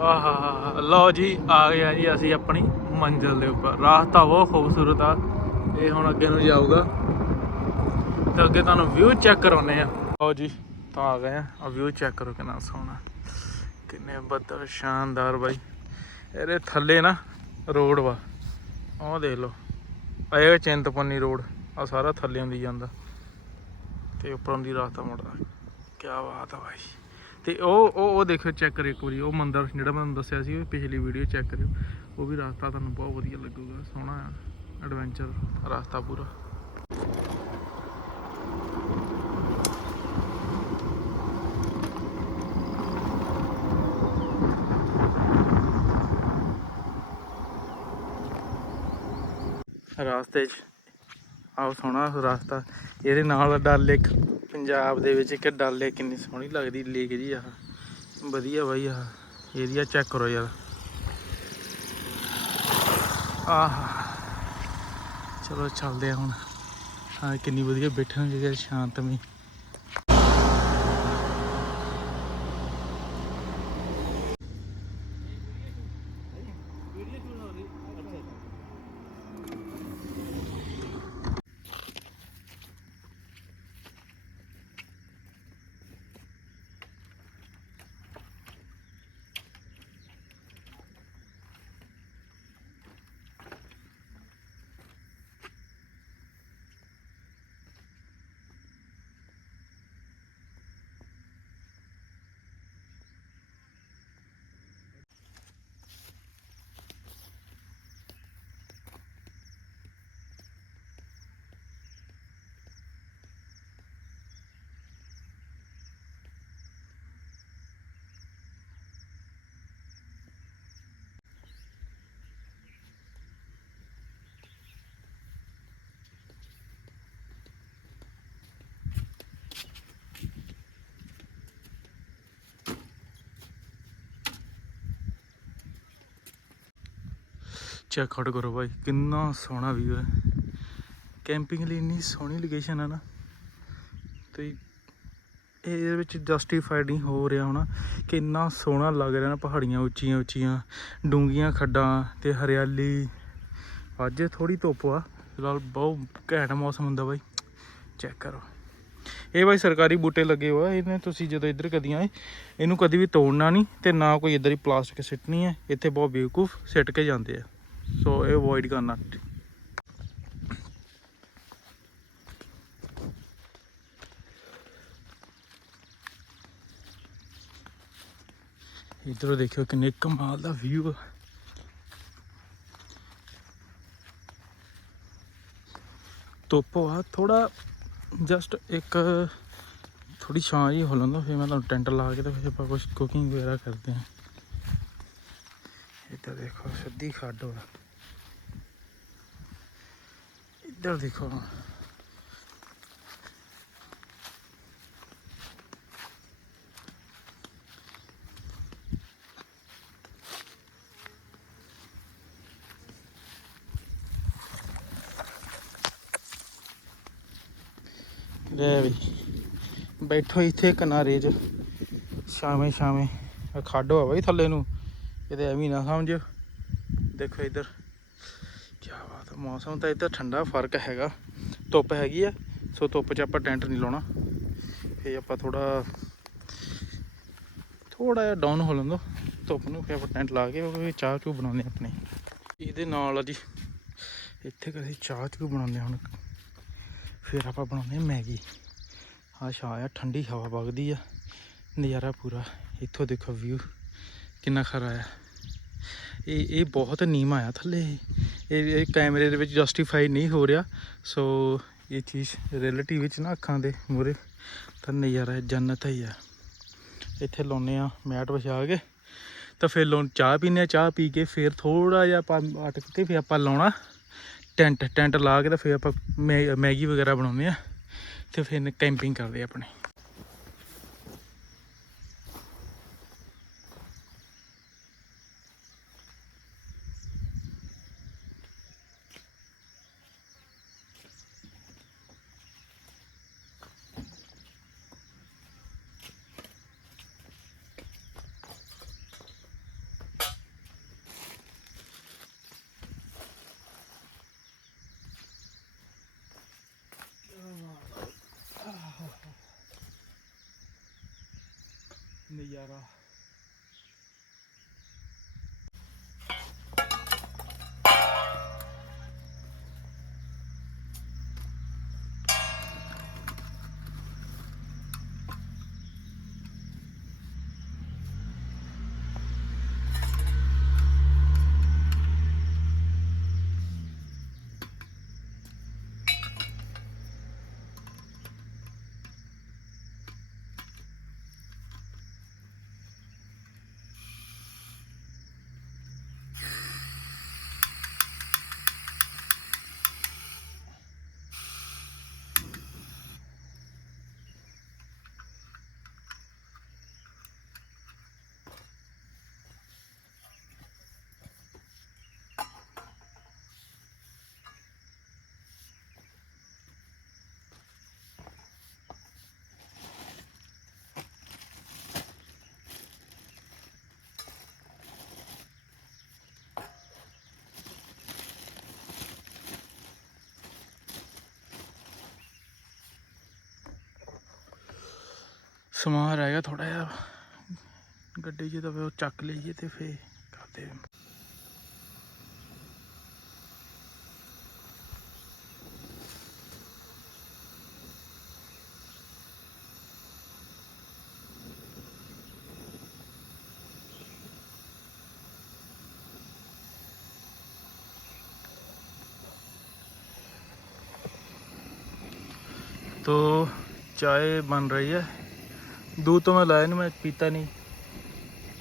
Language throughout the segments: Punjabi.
ਆਹਾ, ਲਓ ਜੀ, ਆ ਗਏ ਆ ਜੀ ਅਸੀਂ ਆਪਣੀ ਮੰਜ਼ਿਲ ਦੇ ਉੱਪਰ। ਰਾਸਤਾ ਬਹੁਤ ਖੂਬਸੂਰਤ ਆ। ਇਹ ਹੁਣ ਅੱਗੇ ਨੂੰ ਜਾਊਗਾ। ਤੇ ਅੱਗੇ ਤੁਹਾਨੂੰ ਵਿਊ ਚੈੱਕ ਕਰਾਉਨੇ ਆ ਲਓ ਜੀ, ਤਾਂ ਆ ਗਏ ਆ। ਆ ਵਿਊ ਚੈੱਕ ਕਰੋ ਕਿੰਨਾ ਸੋਹਣਾ। ਕਿੰਨੇ ਬੱਦਲ, ਸ਼ਾਨਦਾਰ ਬਾਈ। ਇਹਦੇ ਥੱਲੇ ਨਾ ਰੋਡ ਵਾ। ਉਹ ਦੇਖ ਲਓ। ਆ ਇਹ ਚਿੰਤਪੁਰਨੀ ਰੋਡ। ਆ ਸਾਰਾ ਥੱਲੇ ਆਉਂਦੀ ਜਾਂਦਾ। ਤੇ ਉੱਪਰੋਂ ਦੀ ਰਾਸਤਾ ਮੁੜਦਾ ਕੀ ਬਾਤ ਆ ਬਾਈ। ਤੇ ਉਹ ਉਹ ਉਹ ਦੇਖਿਓ ਚੈੱਕ ਕਰਿਓ ਇੱਕ ਵਾਰੀ। ਉਹ ਮੰਦਿਰ, ਜਿਹੜਾ ਮੈਂ ਤੁਹਾਨੂੰ ਦੱਸਿਆ ਸੀ, ਉਹ ਪਿਛਲੀ ਵੀਡੀਓ ਚੈੱਕ ਕਰਿਓ। ਉਹ ਵੀ ਰਸਤਾ ਤੁਹਾਨੂੰ ਬਹੁਤ ਵਧੀਆ ਲੱਗੂਗਾ। ਸੋਹਣਾ ਐਡਵੈਂਚਰ ਰਸਤਾ ਪੂਰਾ। ਰਾਸਤੇ 'ਚ। ਆਹ ਸੋਹਣਾ ਰਸਤਾ। ਇਹਦੇ ਨਾਲ ਡਲ ਲੇਕ ਪੰਜਾਬ ਦੇ ਵਿੱਚ ਇੱਕ ਡਲ ਲੇਕ ਕਿੰਨੀ ਸੋਹਣੀ ਲੱਗਦੀ ਲੇਕ ਜੀ ਆਹ। ਵਧੀਆ ਬਾਈ ਆਹ ਏਰੀਆ ਚੈੱਕ ਕਰੋ ਯਾਰ। ਆਹ। ਚਲੋ ਚੱਲਦੇ ਆ ਹੁਣ। ਹਾਂ ਕਿੰਨੀ ਵਧੀਆ ਬੈਠਣ ਨੂੰ ਸ਼ਾਂਤਮਈ। ਚੈੱਕ ਆਊਟ ਕਰੋ ਭਾਈ ਕਿੰਨਾ ਸੋਹਣਾ ਵਿਊ ਹੈ। ਕੈਂਪਿੰਗ ਲਈ ਇੰਨੀ ਸੋਹਣੀ ਲੋਕੇਸ਼ਨ ਹੈ ਨਾ, ਤੇ ਇਹਦੇ ਵਿੱਚ ਜਸਟੀਫਾਈਡ ਨਹੀਂ ਹੋ ਰਿਹਾ ਹੋਣਾ ਕਿ ਇੰਨਾ ਸੋਹਣਾ ਲੱਗ ਰਿਹਾ ਨਾ ਪਹਾੜੀਆਂ ਉੱਚੀਆਂ ਉੱਚੀਆਂ ਡੂੰਗੀਆਂ ਖੱਡਾਂ ਤੇ ਹਰਿਆਲੀ। ਅੱਜ ਥੋੜੀ ਧੁੱਪ ਆ, ਫਿਲਹਾਲ ਬਹੁਤ ਘੈਂਟ ਮੌਸਮ ਹੁੰਦਾ ਬਾਈ। ਚੈੱਕ ਕਰੋ। ਇਹ ਬਾਈ ਸਰਕਾਰੀ ਬੂਟੇ ਲੱਗੇ ਹੋਆ ਇਹਨੇ ਤੁਸੀਂ ਜਦੋਂ ਇੱਧਰ ਕਦੀ ਆਏ, ਇਹਨੂੰ ਕਦੀ ਵੀ ਤੋੜਨਾ ਨਹੀਂ ਤੇ ਨਾ ਕੋਈ ਇੱਧਰ ਹੀ ਪਲਾਸਟਿਕ ਸਿੱਟਣੀ ਹੈ, ਇੱਥੇ ਬਹੁਤ ਬੇਵਕੂਫ ਸਿੱਟ ਕੇ ਜਾਂਦੇ ਆ। ਸੋ ਇਹ ਅਵੋਇਡ ਕਰਨਾ। ਇਧਰੋਂ ਦੇਖਿਓ ਕਿੰਨੇ ਕਮਾਲ ਦਾ ਵਿਊ ਆ। ਧੁੱਪ ਆ ਥੋੜਾ ਜਸਟ ਇੱਕ ਥੋੜੀ ਛਾਂ ਹੀ ਹੋ ਲੰਦਾ ਫਿਰ ਮੈਂ ਤੁਹਾਨੂੰ ਟੈਂਟ ਲਾ ਕੇ ਤੇ ਫਿਰ ਆਪਾਂ ਕੁਝ ਕੁਕਿੰਗ ਵਗੈਰਾ ਕਰਦੇ ਹਾਂ। ਇੱਧਰ ਦੇਖੋ, ਸਿੱਧੀ ਖੱਡ ਹੋ ਇੱਧਰ ਦੇਖੋ ਲੈ ਵੀ, ਬੈਠੋ ਇੱਥੇ ਕਿਨਾਰੇ 'ਚ। ਛਾਵੇਂ ਛਾਵੇਂ ਖੱਡ ਹੋਵੇ ਥੱਲੇ ਨੂੰ। ਕਿਤੇ ਐਵੇਂ ਨਾ ਸਮਝਿਓ। ਦੇਖੋ ਇੱਧਰ ਕੀ ਬਾਤ ਹੈ ਮੌਸਮ ਤਾਂ ਇੱਧਰ ਠੰਡਾ ਫ਼ਰਕ ਹੈਗਾ। ਧੁੱਪ ਹੈਗੀ ਆ, ਸੋ ਧੁੱਪ 'ਚ ਆਪਾਂ ਟੈਂਟ ਨਹੀਂ ਲਾਉਣਾ। ਫੇ ਆਪਾਂ ਥੋੜਾ ਥੋੜਾ ਜਿਹਾ ਡਾਊਨ ਹੋ ਲੈਂਦੋ। ਧੁੱਪ ਨੂੰ ਫੇ ਆਪਾਂ ਟੈਂਟ ਲਾ ਕੇ ਉਹ ਚਾਹ ਚੂ ਬਣਾਉਂਦੇ ਹਾਂ ਆਪਣੀ। ਇਹਦੇ ਨਾਲ ਆ ਜੀ, ਇੱਥੇ ਕਦੇ ਚਾਹ ਚੂ ਬਣਾਉਂਦੇ ਹਾਂ ਹੁਣ। ਫਿਰ ਆਪਾਂ ਬਣਾਉਂਦੇ ਹਾਂ ਮੈਗੀ। ਆ ਛਾਂ ਆ, ਠੰਡੀ ਹਵਾ ਵਗਦੀ ਆ। ਨਜ਼ਾਰਾ ਪੂਰਾ। ਇੱਥੋਂ ਦੇਖੋ ਵਿਊ ਕਿੰਨਾ ਖਰਾ ਆ ਇਹ ਇਹ ਬਹੁਤ ਨੀਵਾਂ ਆ ਥੱਲੇ। ਇਹ ਇਹ ਕੈਮਰੇ ਦੇ ਵਿੱਚ ਜਸਟੀਫਾਈ ਨਹੀਂ ਹੋ ਰਿਹਾ। ਸੋ ਇਹ ਚੀਜ਼ ਰਿਐਲਿਟੀ ਵਿੱਚ ਨਾ ਅੱਖਾਂ ਦੇ ਮੂਹਰੇ ਤਾਂ ਨਜ਼ਾਰਾ ਜੰਨਤ ਹੀ ਆ ਇੱਥੇ ਲਾਉਨੇ ਆ ਮੈਟ ਵਿਛਾ ਕੇ, ਤਾਂ ਫਿਰ ਲੋਨ ਚਾਹ ਪੀਨੇ ਆ ਚਾਹ ਪੀ ਕੇ ਫਿਰ ਥੋੜਾ ਜਿਹਾ ਆਪਾਂ ਅਟਕ ਕੇ ਫਿਰ ਆਪਾਂ ਲਾਉਣਾ। ਟੈਂਟ ਟੈਂਟ ਲਾ ਕੇ ਤਾਂ ਫਿਰ ਆਪਾਂ ਮੈ- ਮੈਗੀ ਵਗੈਰਾ ਬਣਾਉਂਦੇ ਆ ਤੇ ਫਿਰ ਕੈਂਪਿੰਗ ਕਰਦੇ ਆ ਆਪਣੇ। yara ਸਮਾਨ ਰਹਿ ਗਿਆ ਥੋੜਾ ਜਿਹਾ ਗੱਡੀ 'ਚ ਤਾਂ ਫਿਰ ਉਹ ਚੱਕ ਲਈਏ ਤੇ ਫੇਰ ਕਰਦੇ ਹਾਂ। तो चाय बन रही है दूध तो मैं लाया नहीं मैं पीता नहीं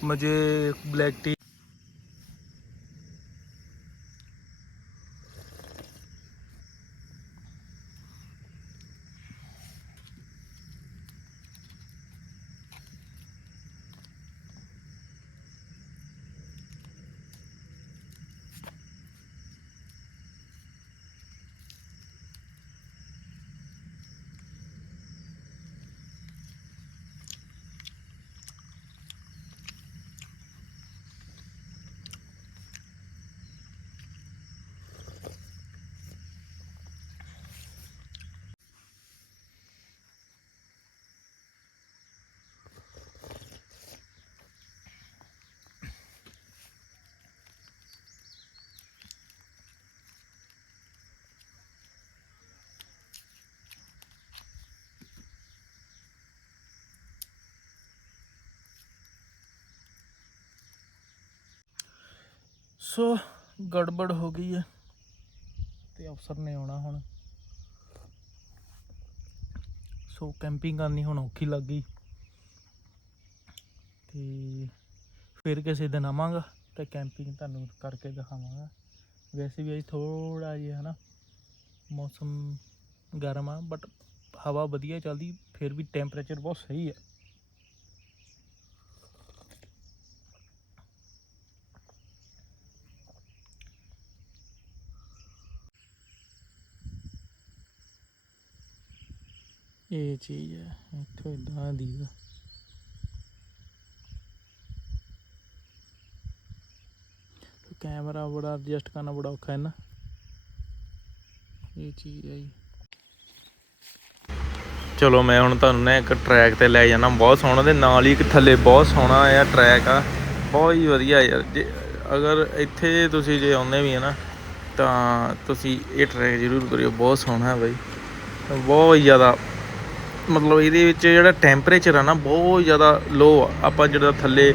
मुझे ब्लैक टी ਸੋ ਗੜਬੜ ਹੋ ਗਈ ਹੈ। ਤੇ ਅਫਸਰ ਨੇ ਆਉਣਾ ਹੁਣ। ਸੋ ਕੈਂਪਿੰਗ ਕਰਨੀ ਹੁਣ ਔਖੀ ਲੱਗ ਗਈ। ਤੇ ਫਿਰ ਕਿਸੇ ਦਿਨ ਆਵਾਂਗਾ ਤੇ ਕੈਂਪਿੰਗ ਤੁਹਾਨੂੰ ਕਰਕੇ ਦਿਖਾਵਾਂਗਾ। ਵੈਸੇ ਵੀ ਅੱਜ ਥੋੜਾ ਜਿਹਾ ਹਨਾ, ਮੌਸਮ ਗਰਮ ਆ ਬਟ ਹਵਾ ਵਧੀਆ ਚੱਲਦੀ, ਫਿਰ ਵੀ ਟੈਂਪਰੇਚਰ ਬਹੁਤ ਸਹੀ ਹੈ। ਇਹ ਚੀਜ਼ ਹੈ ਇੱਥੋਂ ਇਦਾਂ ਦੀਦਾ ਕੈਮਰਾ ਬੜਾ ਐਡਜਸਟ ਕਰਨਾ ਬੜਾ ਔਖਾ ਹੈ ਨਾ। ਇਹ ਚੀਜ਼ ਹੈ ਜੀ। ਚਲੋ, ਮੈਂ ਹੁਣ ਤੁਹਾਨੂੰ ਨਾ ਇੱਕ ਟਰੈਕ ਤੇ ਲੈ ਜਾਣਾ ਬਹੁਤ ਸੋਹਣਾ ਤੇ ਨਾਲ ਹੀ ਇੱਕ ਥੱਲੇ ਬਹੁਤ ਸੋਹਣਾ ਆ ਟਰੈਕ ਆ। ਬਹੁਤ ਹੀ ਵਧੀਆ ਯਾਰ, ਜੇ ਅਗਰ ਇੱਥੇ ਤੁਸੀਂ ਜੇ ਆਉਂਦੇ ਵੀ ਹੈ ਨਾ, ਤਾਂ ਤੁਸੀਂ ਇਹ ਟਰੈਕ ਜ਼ਰੂਰ ਕਰਿਓ, ਬਹੁਤ ਸੋਹਣਾ ਹੈ ਬਾਈ। ਬਹੁਤ ਹੀ ਜ਼ਿਆਦਾ ਮਤਲਬ ਇਹਦੇ ਵਿੱਚ ਜਿਹੜਾ ਟੈਂਪਰੇਚਰ ਆ ਨਾ, ਬਹੁਤ ਜ਼ਿਆਦਾ ਲੋ ਆ। ਆਪਾਂ ਜਿਹੜਾ ਥੱਲੇ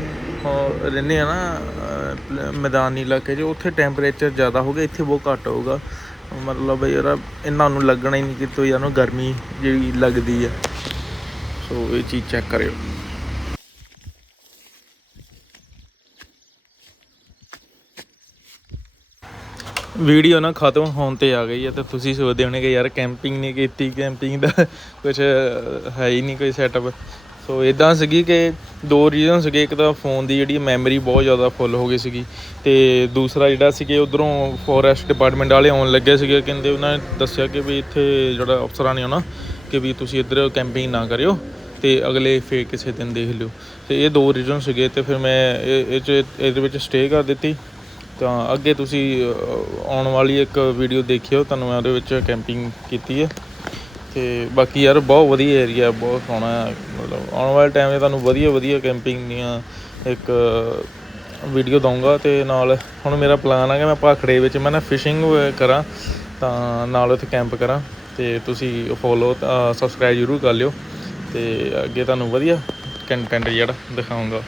ਰਹਿੰਦੇ ਆ ਨਾ ਮੈਦਾਨੀ ਇਲਾਕੇ 'ਚ, ਉੱਥੇ ਟੈਂਪਰੇਚਰ ਜ਼ਿਆਦਾ ਹੋਗਾ ਇੱਥੇ ਬਹੁਤ ਘੱਟ ਹੋਊਗਾ। ਮਤਲਬ ਯਾਰ ਇਹਨਾਂ ਨੂੰ ਲੱਗਣਾ ਹੀ ਨਹੀਂ ਕਿ ਤੋ ਯਾਰ ਨੂੰ ਗਰਮੀ ਜਿਹੜੀ ਲੱਗਦੀ ਆ। ਸੋ ਇਹ ਚੀਜ਼ ਚੈੱਕ ਕਰਿਓ। ਵੀਡੀਓ ਨਾ ਖਤਮ ਹੋਣ ਤੇ ਆ ਗਈ ਹੈ ਤੇ ਤੁਸੀਂ ਸੋਚਦੇ ਹੋਣੇ ਕਿ ਯਾਰ ਕੈਂਪਿੰਗ ਨਹੀਂ ਕੀਤੀ ਕੈਂਪਿੰਗ ਦਾ ਕੁਝ ਹੈ ਹੀ ਨਹੀਂ ਕੋਈ ਸੈਟਅਪ ਸੋ ਇਦਾਂ ਸੀਗੀ ਕਿ ਦੋ ਰੀਜ਼ਨ ਸੀਗੇ, ਇੱਕ ਤਾਂ ਫੋਨ ਦੀ ਜਿਹੜੀ ਮੈਮਰੀ ਬਹੁਤ ਜ਼ਿਆਦਾ ਫੁੱਲ ਹੋ ਗਈ ਸੀਗੀ ਤੇ ਦੂਸਰਾ ਜਿਹੜਾ ਸੀ ਕਿ ਉਧਰੋਂ ਫੋਰੈਸਟ ਡਿਪਾਰਟਮੈਂਟ ਵਾਲੇ ਆਉਣ ਲੱਗੇ ਸੀਗੇ, ਕਹਿੰਦੇ ਉਹਨਾਂ ਨੇ ਦੱਸਿਆ ਕਿ ਵੀ ਇੱਥੇ ਜਿਹੜਾ ਅਫਸਰਾਂ ਨੇ ਆਉਣਾ ਕਿ ਵੀ ਤੁਸੀਂ ਇੱਧਰ ਕੈਂਪਿੰਗ ਨਾ ਕਰਿਓ ਤੇ ਅਗਲੇ ਫੇਰ ਕਿਸੇ ਦਿਨ ਦੇਖ ਲਿਓ। ਤੇ ਇਹ ਦੋ ਰੀਜ਼ਨ ਸੀਗੇ ਤੇ ਫਿਰ ਮੈਂ ਇਹ ਇਹ 'ਚ, ਇਹਦੇ ਵਿੱਚ ਸਟੇ ਕਰ ਦਿੱਤੀ। ਤਾਂ ਅੱਗੇ ਤੁਸੀਂ ਆਉਣ ਵਾਲੀ ਇੱਕ ਵੀਡੀਓ ਦੇਖਿਓ, ਤੁਹਾਨੂੰ ਮੈਂ ਉਹਦੇ ਵਿੱਚ ਕੈਂਪਿੰਗ ਕੀਤੀ ਹੈ। ਤੇ ਬਾਕੀ ਯਾਰ, ਬਹੁਤ ਵਧੀਆ ਏਰੀਆ ਬਹੁਤ ਸੋਹਣਾ ਹੈ। ਮਤਲਬ ਆਉਣ ਵਾਲੇ ਟਾਈਮ 'ਚ ਤੁਹਾਨੂੰ ਵਧੀਆ ਵਧੀਆ ਕੈਂਪਿੰਗ ਦੀਆਂ ਇੱਕ ਵੀਡੀਓ ਦਊਂਗਾ ਤੇ ਨਾਲ ਹੁਣ ਮੇਰਾ ਪਲਾਨ ਹੈ ਕਿ ਮੈਂ ਭਾਖੜੇ ਵਿੱਚ, ਮੈਂ ਨਾ ਫਿਸ਼ਿੰਗ ਕਰਾਂ, ਤਾਂ ਨਾਲ ਉੱਥੇ ਕੈਂਪ ਕਰਾਂ। ਤੇ ਤੁਸੀਂ ਫੋਲੋ ਸਬਸਕ੍ਰਾਈਬ ਜ਼ਰੂਰ ਕਰ ਲਿਓ। ਤੇ ਅੱਗੇ ਤੁਹਾਨੂੰ ਵਧੀਆ ਕੰਟੈਂਟ ਜਿਹੜਾ ਦਿਖਾਊਂਗਾ।